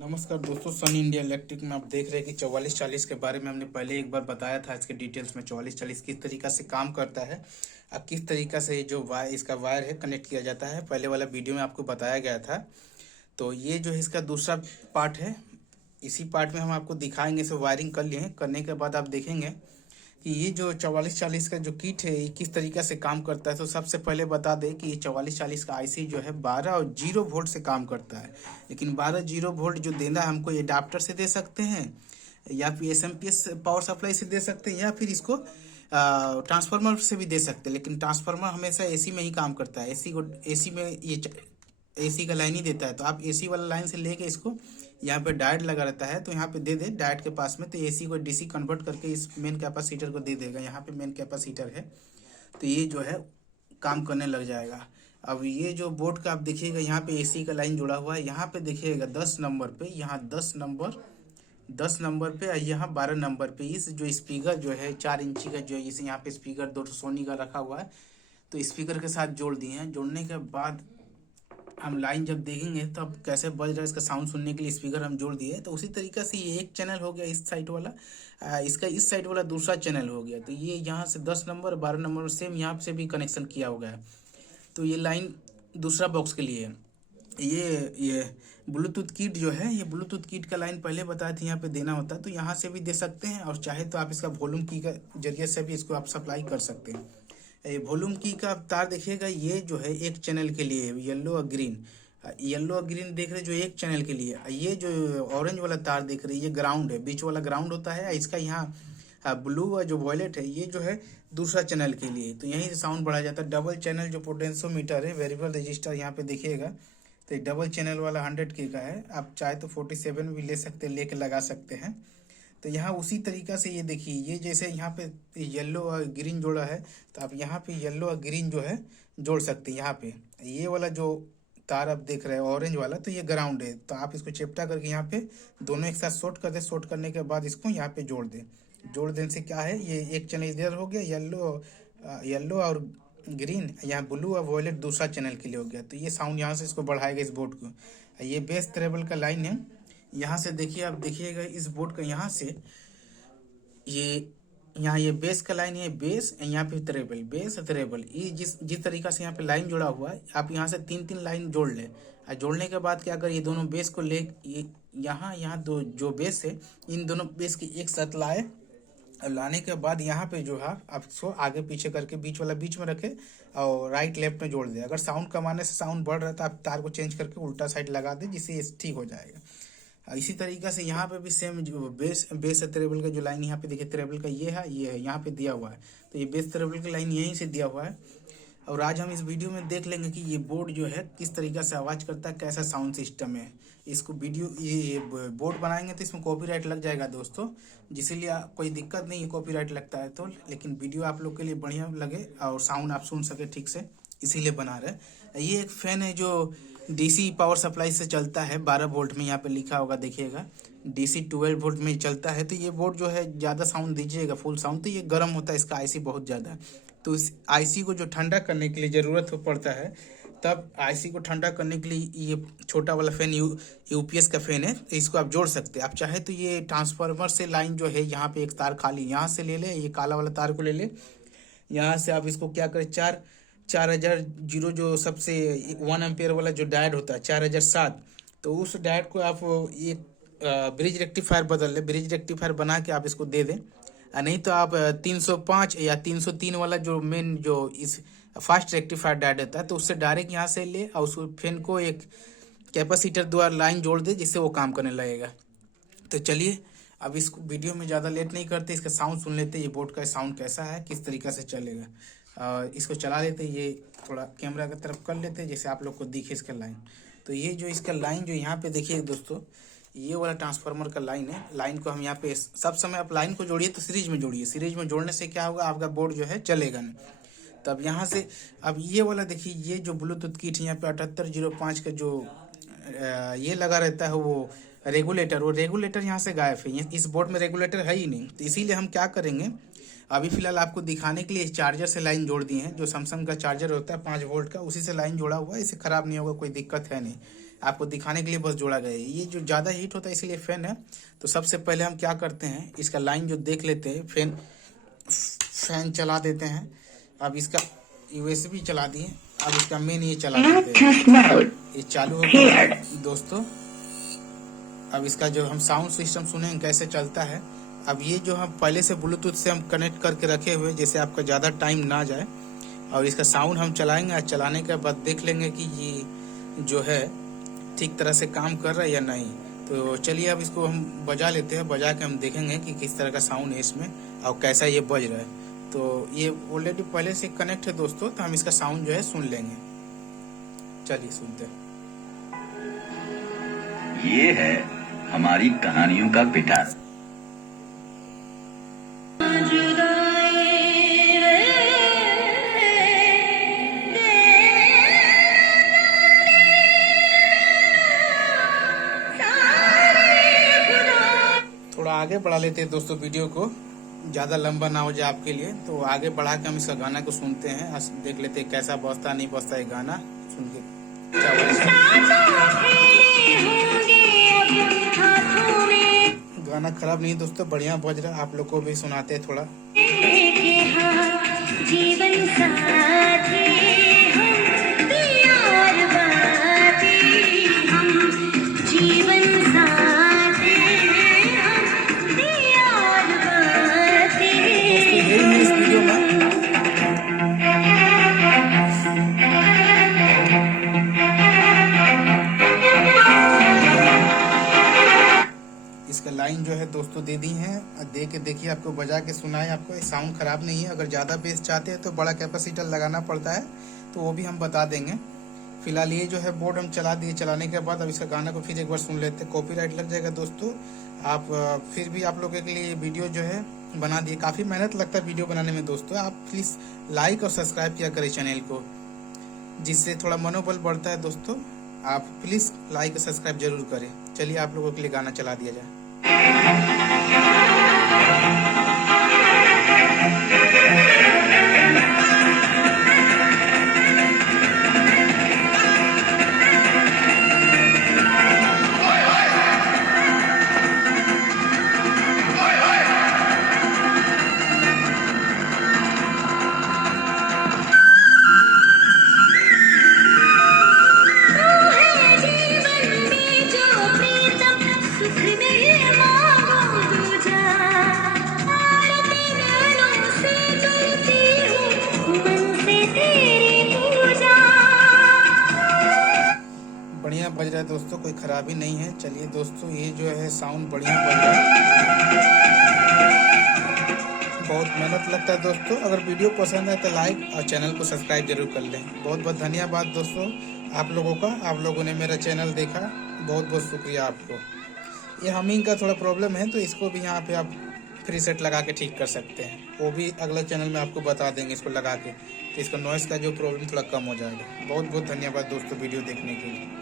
नमस्कार दोस्तों, सन India electric में आप देख रहे हैं कि 4440 के बारे में हमने पहले एक बार बताया था। इसके डिटेल्स में 4440 किस तरीका से काम करता है और किस तरीका से जो इसका वायर है कनेक्ट किया जाता है, पहले वाला वीडियो में आपको बताया गया था। तो ये जो है इसका दूसरा पार्ट है। इसी पार्ट में हम आपको दिखाएंगे। इसे वायरिंग कर लिए, करने के बाद आप देखेंगे कि ये जो 4440 का जो किट है ये किस तरीका से काम करता है। तो सबसे पहले बता दें कि ये 4440 का आईसी जो है 12 और 0 वोल्ट से काम करता है। लेकिन 12 वोल्ट जो देना है हमको, ये अडाप्टर से दे सकते हैं या फिर एसएमपीएस पावर सप्लाई से दे सकते हैं या फिर इसको ट्रांसफार्मर से भी दे सकते हैं। लेकिन ट्रांसफार्मर हमेशा एसी में ही काम करता है। एसी में ये एसी का लाइन ही देता है। तो आप एसी वाला लाइन से लेके इसको यहाँ पे डायोड लगा रहता है, तो यहाँ पे दे दे डायोड के पास में, तो एसी को डीसी कन्वर्ट करके इस मेन कैपेसिटर को दे देगा। यहाँ पे मेन कैपेसिटर है, तो ये जो है काम करने लग जाएगा। अब ये जो बोर्ड का आप देखिएगा, यहाँ पे एसी का लाइन जुड़ा हुआ है। यहाँ पे देखिएगा 10 नंबर पे, यहाँ 10 नंबर पे और यहाँ 12 नंबर पे इस जो स्पीकर जो है 4 इंची का, जो है इसे यहाँ पे स्पीकर 2 सोनी का रखा हुआ है, तो स्पीकर के साथ जोड़ दिए हैं। जोड़ने के बाद हम लाइन जब देखेंगे तो अब कैसे बज रहा है इसका साउंड सुनने के लिए स्पीकर हम जोड़ दिए। तो उसी तरीका से ये एक चैनल हो गया इस साइड वाला, इसका इस साइड वाला दूसरा चैनल हो गया। तो ये यहाँ से 10 नंबर 12 नंबर सेम यहाँ से भी कनेक्शन किया हो गया है। तो ये लाइन दूसरा बॉक्स के लिए है। ये ब्लूटूथ किट जो है, ये ब्लूटूथ किट का लाइन पहले बताया था यहाँ पे देना होता है। तो यहाँ से भी दे सकते हैं और चाहे तो आप इसका वॉल्यूम की का जरिए से भी इसको आप सप्लाई कर सकते हैं। ये वॉल्यूम की का तार देखिएगा, ये जो है एक चैनल के लिए येलो और ग्रीन। येलो और ग्रीन देख रहे जो एक चैनल के लिए। ये जो ऑरेंज वाला तार देख रहे ये ग्राउंड है, बीच वाला ग्राउंड होता है। इसका यहाँ ब्लू और जो वॉयलेट है ये जो है दूसरा चैनल के लिए। तो यहीं से साउंड बढ़ाया जाता है। डबल चैनल जो पोटेंशियोमीटर है, वेरिएबल रजिस्टर यहाँ पे देखिएगा, तो डबल चैनल वाला 100K का है। आप चाहे तो 47 भी ले सकते हैं, लेके लगा सकते हैं। तो यहाँ उसी तरीका से ये देखिए, ये जैसे यहाँ पे येलो और ग्रीन जोड़ा है, तो आप यहाँ पे येलो और ग्रीन जो है जोड़ सकते हैं। यहाँ पे ये वाला जो तार आप देख रहे हैं ऑरेंज वाला, तो ये ग्राउंड है। तो आप इसको चिपटा करके यहाँ पे दोनों एक साथ शॉर्ट कर दे। शॉर्ट करने के बाद इसको यहाँ पे जोड़ दें। जोड़ देने से क्या है, ये एक चैनल इधर हो गया येलो और ग्रीन, यहाँ ब्लू और वॉयलेट दूसरा चैनल के लिए हो गया। तो ये साउंड यहाँ से इसको बढ़ाएगा इस बोर्ड को। ये बेस ट्रेबल का लाइन है। यहाँ से देखिए, आप देखिएगा इस बोर्ड का यहाँ से ये बेस का लाइन है, बेस यहाँ पे ट्रेबल, बेस ट्रेबल। ये जिस तरीका से यहाँ पे लाइन जुड़ा हुआ है, आप यहाँ से 3 लाइन जोड़ ले। और जोड़ने के बाद क्या अगर ये दोनों बेस को ले, ये यहाँ दो जो बेस है, इन दोनों बेस की एक साथ लाए। और लाने के बाद यहाँ पे जो है आप इसको आगे पीछे करके बीच वाला बीच में रखे और राइट लेफ्ट में जोड़ दे। अगर साउंड कमाने से साउंड बढ़ रहा है तो आप तार को चेंज करके उल्टा साइड लगा दे, जिससे ये ठीक हो जाएगा। इसी तरीका से यहाँ पे भी सेम जो बेस ट्रेबल का जो लाइन यहाँ पे देखिए, ट्रेबल का ये है यहाँ पे दिया हुआ है। तो ये बेस ट्रेबल का लाइन यहीं से दिया हुआ है। और आज हम इस वीडियो में देख लेंगे कि ये बोर्ड जो है किस तरीका से आवाज़ करता है, कैसा साउंड सिस्टम है। इसको ये बोर्ड बनाएंगे तो इसमें कॉपीराइट लग जाएगा दोस्तों, जिसलिए कोई दिक्कत नहीं है कॉपीराइट लगता है तो। लेकिन वीडियो आप लोग के लिए बढ़िया लगे और साउंड आप सुन सके ठीक से, इसीलिए बना रहे। ये एक फैन है जो डीसी पावर सप्लाई से चलता है, 12 वोल्ट में, यहाँ पे लिखा होगा देखिएगा, डीसी 12 वोल्ट में चलता है। तो ये बोर्ड जो है ज़्यादा साउंड दीजिएगा, फुल साउंड, तो ये गर्म होता है, इसका आईसी बहुत ज़्यादा। तो इस आईसी को जो ठंडा करने के लिए ज़रूरत पड़ता है, तब आईसी को ठंडा करने के लिए ये छोटा वाला फैन यूपीएस का फैन है, इसको आप जोड़ सकते हैं। आप चाहे तो ये ट्रांसफार्मर से लाइन जो है, यहाँ पे एक तार खाली यहाँ से ले ले, ये काला वाला तार को ले ले। यहाँ से आप इसको क्या करें, 4000 जो सबसे 1 एम्पेयर वाला जो डायोड होता है 4007, तो उस डायोड को आप एक ब्रिज रेक्टिफायर बदल ले, ब्रिज रेक्टिफायर बना के आप इसको दे दें। नहीं तो आप 305 या 303 वाला जो मेन जो इस फास्ट रेक्टिफायर डायोड होता है, तो उससे डायरेक्ट यहाँ से ले और उस फैन को एक कैपेसिटर द्वारा लाइन जोड़ दे, जिससे वो काम करने लगेगा। तो चलिए अब इस वीडियो में ज़्यादा लेट नहीं करते, इसका साउंड सुन लेते। ये बोर्ड का साउंड कैसा है, किस तरीका से चलेगा, इसको चला लेते। ये थोड़ा कैमरा की तरफ कर लेते जैसे आप लोग को दिखे इसका लाइन। तो ये जो इसका लाइन जो यहाँ पे देखिए दोस्तों, ये वाला ट्रांसफार्मर का लाइन है। लाइन को हम यहाँ पे सब समय आप लाइन को जोड़िए तो सीरीज में जोड़िए। सीरीज में जोड़ने से क्या होगा, आपका बोर्ड जो है चलेगा नहीं। तब यहाँ से अब ये वाला देखिए, ये जो ब्लूटूथ किट है यहाँ पे 7805 का जो ये लगा रहता है वो रेगुलेटर यहाँ से गायब है। इस बोर्ड में रेगुलेटर है ही नहीं। तो इसीलिए हम क्या करेंगे, अभी फिलहाल आपको दिखाने के लिए चार्जर से लाइन जोड़ दिए हैं। जो सैमसंग का चार्जर होता है 5 वोल्ट का, उसी से लाइन जोड़ा हुआ है। इससे ख़राब नहीं होगा, कोई दिक्कत है नहीं। आपको दिखाने के लिए बस जोड़ा गया है। ये जो ज़्यादा हीट होता है इसलिए फैन है। तो सबसे पहले हम क्या करते हैं, इसका लाइन जो देख लेते हैं, फैन चला देते हैं। अब इसका USB चला दिए, अब इसका मेन ये चला देते हैं, ये चालू हो गया दोस्तों। अब इसका जो हम साउंड सिस्टम सुनेंगे कैसे चलता है। अब ये जो हम पहले से ब्लूटूथ से हम कनेक्ट करके रखे हुए, जैसे आपका ज़्यादा टाइम ना जाए, और इसका साउंड हम चलाएंगे। और चलाने के बाद देख लेंगे कि ये जो है ठीक तरह से काम कर रहा है या नहीं। तो चलिए अब इसको हम बजा लेते हैं, बजा के हम देखेंगे कि किस तरह का साउंड है इसमें और कैसा ये बज रहा है। तो ये ऑलरेडी पहले से कनेक्ट है दोस्तों, तो हम इसका साउंड जो है सुन लेंगे। चलिए सुनते हैं। ये है हमारी कहानियों का पिटार। थोड़ा आगे बढ़ा लेते हैं दोस्तों वीडियो को, ज़्यादा लंबा ना हो जाए आपके लिए। तो आगे बढ़ा के हम इसका गाना को सुनते हैं, देख लेते हैं कैसा बजता नहीं बजता है गाना। सुन के गाना खराब नहीं दोस्तों, बढ़िया बज रहा है। आप लोग को भी सुनाते हैं थोड़ा। जीवन साथी इसका लाइन जो है दोस्तों दे दी है, दे के देखिए, आपको बजा के सुनाए। आपको साउंड खराब नहीं है। अगर ज़्यादा बेस चाहते हैं तो बड़ा कैपेसिटर लगाना पड़ता है, तो वो भी हम बता देंगे। फिलहाल ये जो है बोर्ड हम चला दिए। चलाने के बाद अब इसका गाना को फिर एक बार सुन लेते हैं। कॉपीराइट लग जाएगा दोस्तों। आप फिर भी आप लोगों के लिए वीडियो जो है बना दिए। काफ़ी मेहनत लगता है वीडियो बनाने में दोस्तों। आप प्लीज़ लाइक और सब्सक्राइब किया करें चैनल को, जिससे थोड़ा मनोबल बढ़ता है दोस्तों। आप प्लीज़ लाइक और सब्सक्राइब जरूर करें। चलिए आप लोगों के लिए गाना चला दिया जाए। बढ़िया बज रहा है दोस्तों, कोई खराबी नहीं है। चलिए दोस्तों, ये जो है साउंड बढ़िया बज रहा है। बहुत मेहनत लगता है दोस्तों। अगर वीडियो पसंद है तो लाइक और चैनल को सब्सक्राइब जरूर कर लें। बहुत बहुत धन्यवाद दोस्तों आप लोगों का। आप लोगों ने मेरा चैनल देखा, बहुत बहुत शुक्रिया आपको। ये हमिंग का थोड़ा प्रॉब्लम है, तो इसको भी यहाँ पे आप फ्री सेट लगा के ठीक कर सकते हैं। वो भी अगले चैनल में आपको बता देंगे इसको लगा के, तो इसका नॉइस का जो प्रॉब्लम थोड़ा कम हो जाएगा। बहुत बहुत धन्यवाद दोस्तों वीडियो देखने के लिए।